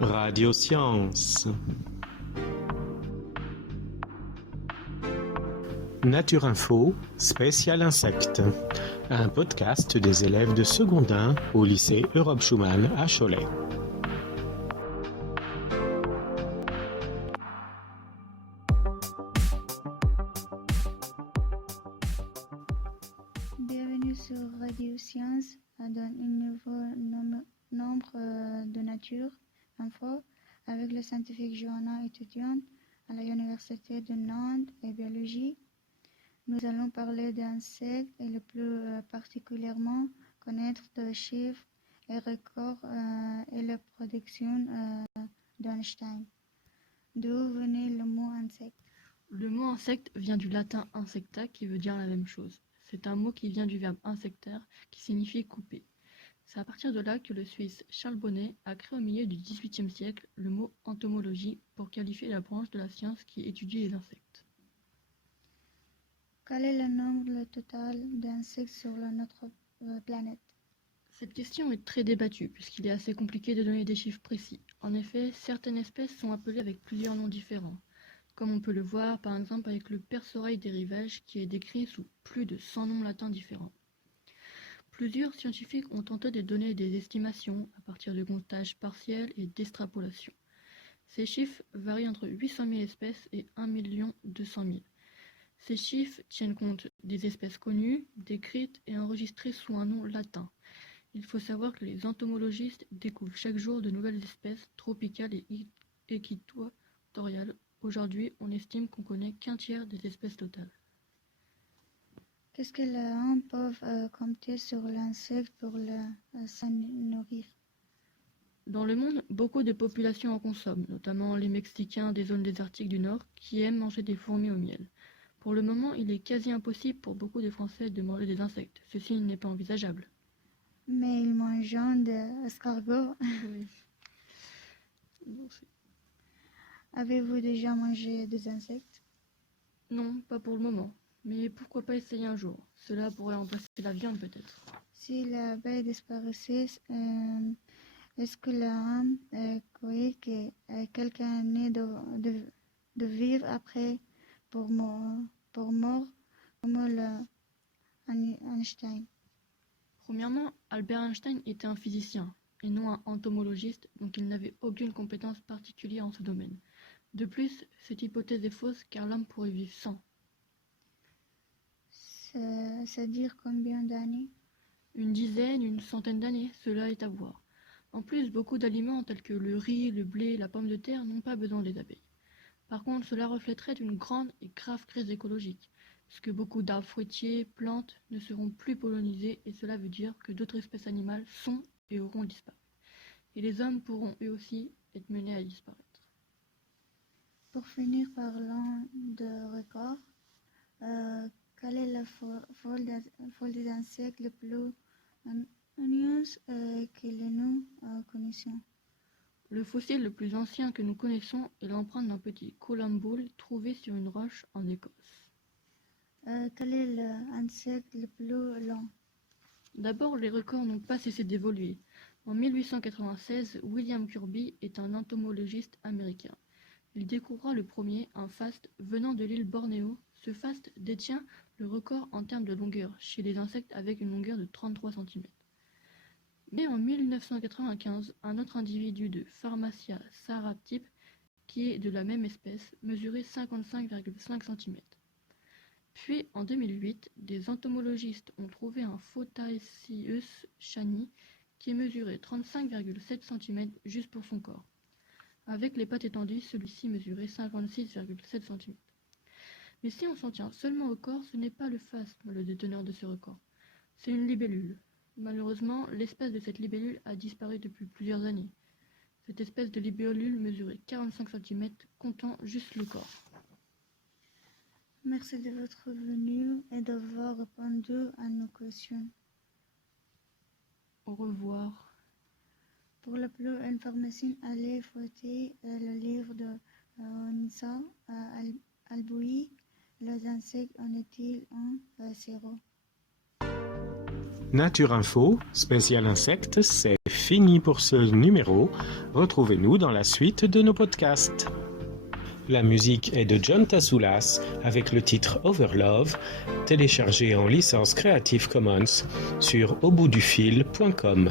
Radio Science. Nature Info, spécial insectes. Un podcast des élèves de seconde 1 au lycée Europe Schumann à Cholet. Bienvenue sur Radio Science dans un nouveau nombre de Nature Info avec le scientifique Johanna, étudiante à l'Université de Nantes et biologie. Nous allons parler d'insectes et le plus particulièrement connaître les chiffres et records et la production d'Einstein. D'où venait le mot insecte? Le mot insecte vient du latin insecta qui veut dire la même chose. C'est un mot qui vient du verbe insectare qui signifie couper. C'est à partir de là que le Suisse Charles Bonnet a créé au milieu du XVIIIe siècle le mot entomologie pour qualifier la branche de la science qui étudie les insectes. Quel est le nombre total d'insectes sur notre planète? Cette question est très débattue puisqu'il est assez compliqué de donner des chiffres précis. En effet, certaines espèces sont appelées avec plusieurs noms différents, comme on peut le voir par exemple avec le perce-oreille des rivages qui est décrit sous plus de 100 noms latins différents. Plusieurs scientifiques ont tenté de donner des estimations à partir de comptages partiels et d'extrapolations. Ces chiffres varient entre 800 000 espèces et 1 200 000. Ces chiffres tiennent compte des espèces connues, décrites et enregistrées sous un nom latin. Il faut savoir que les entomologistes découvrent chaque jour de nouvelles espèces tropicales et équatoriales. Aujourd'hui, on estime qu'on connaît qu'un tiers des espèces totales. Qu'est-ce que les gens peuvent compter sur l'insecte pour s'en nourrir? Dans le monde, beaucoup de populations en consomment, notamment les Mexicains des zones désertiques du Nord qui aiment manger des fourmis au miel. Pour le moment, il est quasi impossible pour beaucoup de Français de manger des insectes. Ceci n'est pas envisageable. Mais ils mangent des escargots. Oui. Avez-vous déjà mangé des insectes? Non, pas pour le moment. Mais pourquoi pas essayer un jour? Cela pourrait remplacer la viande peut-être. Si l'abeille disparaissait, est-ce que l'homme croyait que quelqu'un né de vivre après pour mort comme Einstein? Premièrement, Albert Einstein était un physicien et non un entomologiste, donc il n'avait aucune compétence particulière en ce domaine. De plus, cette hypothèse est fausse car l'homme pourrait vivre sans. C'est-à-dire combien d'années? Une dizaine, une centaine d'années, cela est à voir. En plus, beaucoup d'aliments tels que le riz, le blé, la pomme de terre n'ont pas besoin des abeilles. Par contre, cela reflèterait une grande et grave crise écologique, puisque beaucoup d'arbres fruitiers, plantes ne seront plus pollinisés et cela veut dire que d'autres espèces animales sont et auront disparu. Et les hommes pourront eux aussi être menés à disparaître. Pour finir, parlant de record, quel est le vol des insectes le plus ennuyeux que nous connaissons? Le fossile le plus ancien que nous connaissons est l'empreinte d'un petit columboule trouvé sur une roche en Écosse. Quel est l'insecte le plus long? D'abord, les records n'ont pas cessé d'évoluer. En 1896, William Kirby est un entomologiste américain. Il découvrira le premier, un faste, venant de l'île Bornéo. Ce faste détient le record en termes de longueur chez les insectes avec une longueur de 33 cm. Mais en 1995, un autre individu de Pharmacia saraptype, qui est de la même espèce, mesurait 55,5 cm. Puis en 2008, des entomologistes ont trouvé un Photaceus shani qui mesurait 35,7 cm juste pour son corps. Avec les pattes étendues, celui-ci mesurait 56,7 cm. Mais si on s'en tient seulement au corps, ce n'est pas le phasme le déteneur de ce record. C'est une libellule. Malheureusement, l'espèce de cette libellule a disparu depuis plusieurs années. Cette espèce de libellule mesurait 45 cm, comptant juste le corps. Merci de votre venue et d'avoir répondu à nos questions. Au revoir. Pour la plus d'informations, allez feuilleter le livre de Nissa Alboui, Les insectes en est-il en zéro? Nature Info, spécial insectes, c'est fini pour ce numéro. Retrouvez-nous dans la suite de nos podcasts. La musique est de John Tassoulas avec le titre Overlove, téléchargé en licence Creative Commons sur auboutdufil.com.